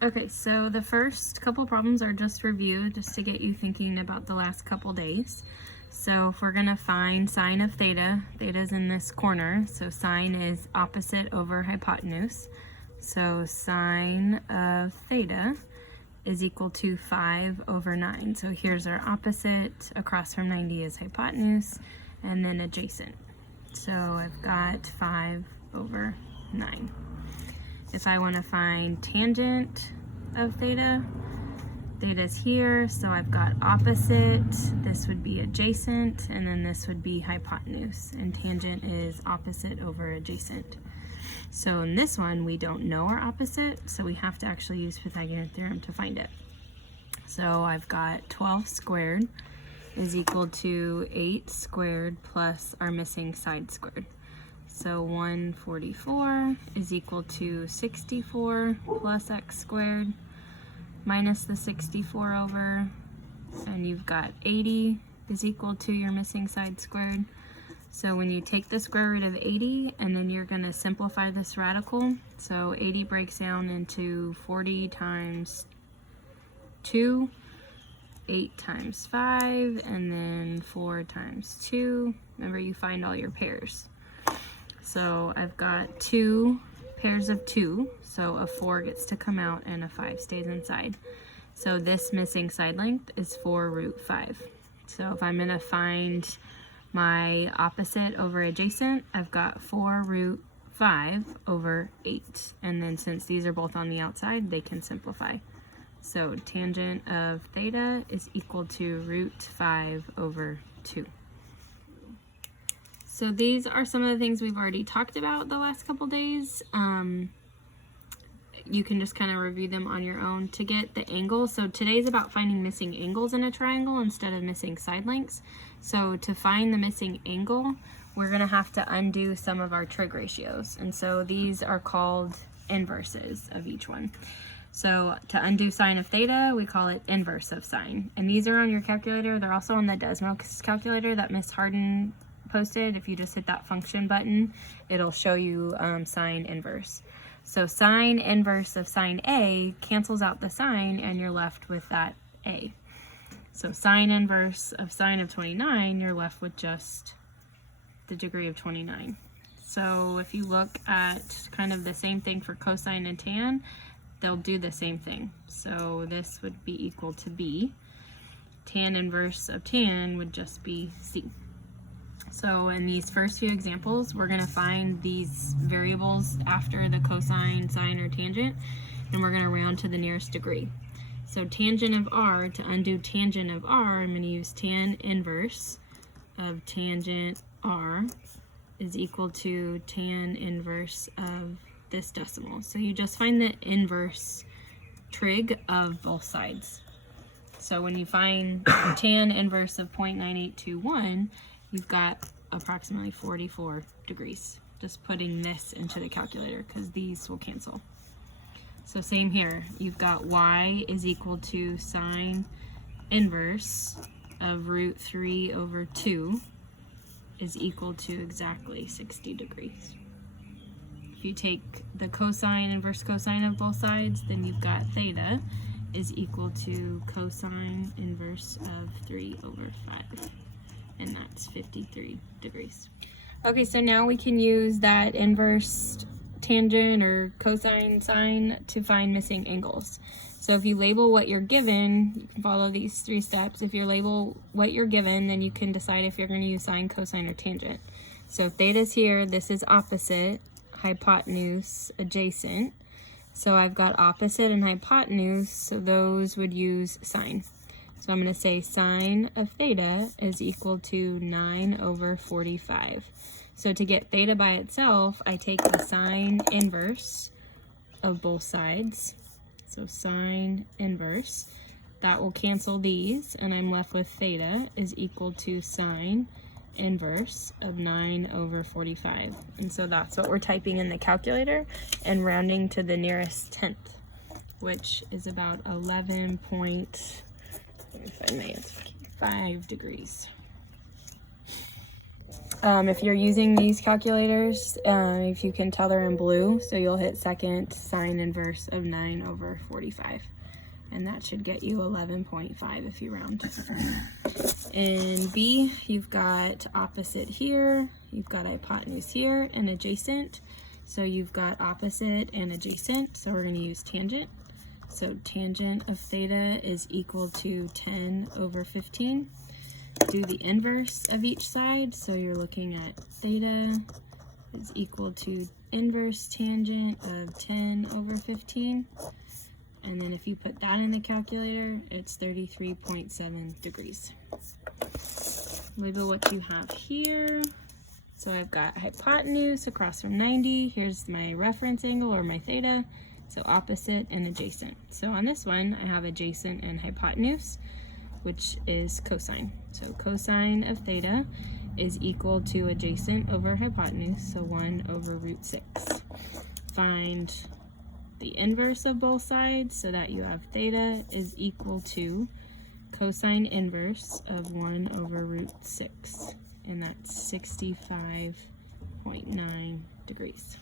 Okay, so the first couple problems are just review, just to get you thinking about the last couple days. So if we're gonna find sine of theta, theta's in this corner, so sine is opposite over hypotenuse. So sine of theta is equal to 5 over 9. So here's our opposite, across from 90 is hypotenuse, and then adjacent. So I've got 5 over 9. If I want to find tangent of theta, theta's here, so I've got opposite, this would be adjacent, and then this would be hypotenuse, and tangent is opposite over adjacent. So in this one, we don't know our opposite, so we have to actually use Pythagorean theorem to find it. So I've got 12 squared is equal to 8 squared plus our missing side squared. So 144 is equal to 64 plus x squared minus the 64 over, and you've got 80 is equal to your missing side squared. So when you take the square root of 80 and then you're going to simplify this radical, so 80 breaks down into 40 times 2, 8 times 5, and then 4 times 2. Remember, you find all your pairs. So I've got 2 pairs of 2, so a 4 gets to come out and a 5 stays inside. So this missing side length is 4 root 5. So if I'm going to find my opposite over adjacent, I've got 4 root 5 over 8. And then since these are both on the outside, they can simplify. So tangent of theta is equal to root 5 over 2. So these are some of the things we've already talked about the last couple days. You can just kind of review them on your own to get the angle. So today's about finding missing angles in a triangle instead of missing side lengths. So to find the missing angle, we're going to have to undo some of our trig ratios. And so these are called inverses of each one. So to undo sine of theta, we call it inverse of sine. And these are on your calculator. They're also on the Desmos calculator that Miss Harden posted. If you just hit that function button, it'll show you sine inverse. So sine inverse of sine A cancels out the sine and you're left with that A. So sine inverse of sine of 29, you're left with just the degree of 29. So if you look at kind of the same thing for cosine and tan, they'll do the same thing. So this would be equal to B. Tan inverse of tan would just be C. So in these first few examples, we're going to find these variables after the cosine, sine, or tangent, and we're going to round to the nearest degree. So tangent of r, to undo tangent of r, I'm going to use tan inverse of tangent r is equal to tan inverse of this decimal. So you just find the inverse trig of both sides. So when you find tan inverse of 0.9821, you've got approximately 44 degrees. Just putting this into the calculator because these will cancel. So same here, you've got y is equal to sine inverse of root 3 over 2 is equal to exactly 60 degrees. If you take the cosine inverse cosine of both sides, then you've got theta is equal to cosine inverse of 3 over 5. And that's 53 degrees. Okay, so now we can use that inverse tangent or cosine sine to find missing angles. So if you label what you're given, you can follow these 3 steps. If you label what you're given, then you can decide if you're going to use sine, cosine, or tangent. So if theta's here, this is opposite, hypotenuse, adjacent. So I've got opposite and hypotenuse, so those would use sine. So I'm going to say sine of theta is equal to 9 over 45. So to get theta by itself, I take the sine inverse of both sides. So sine inverse, that will cancel these, and I'm left with theta is equal to sine inverse of 9 over 45. And so that's what we're typing in the calculator and rounding to the nearest tenth, which is about 11 point... Let me find my answer. 5 degrees. If you're using these calculators, if you can tell they're in blue, so you'll hit second sine inverse of 9 over 45. And that should get you 11.5 if you round. In B, you've got opposite here, you've got hypotenuse here, and adjacent. So you've got opposite and adjacent, so we're going to use tangent. So tangent of theta is equal to 10 over 15. Do the inverse of each side, so you're looking at theta is equal to inverse tangent of 10 over 15. And then if you put that in the calculator, it's 33.7 degrees. Label what you have here. So I've got hypotenuse across from 90. Here's my reference angle or my theta. So opposite and adjacent. So on this one, I have adjacent and hypotenuse, which is cosine. So cosine of theta is equal to adjacent over hypotenuse, so 1 over root 6. Find the inverse of both sides so that you have theta is equal to cosine inverse of 1 over root 6, and that's 65.9 degrees.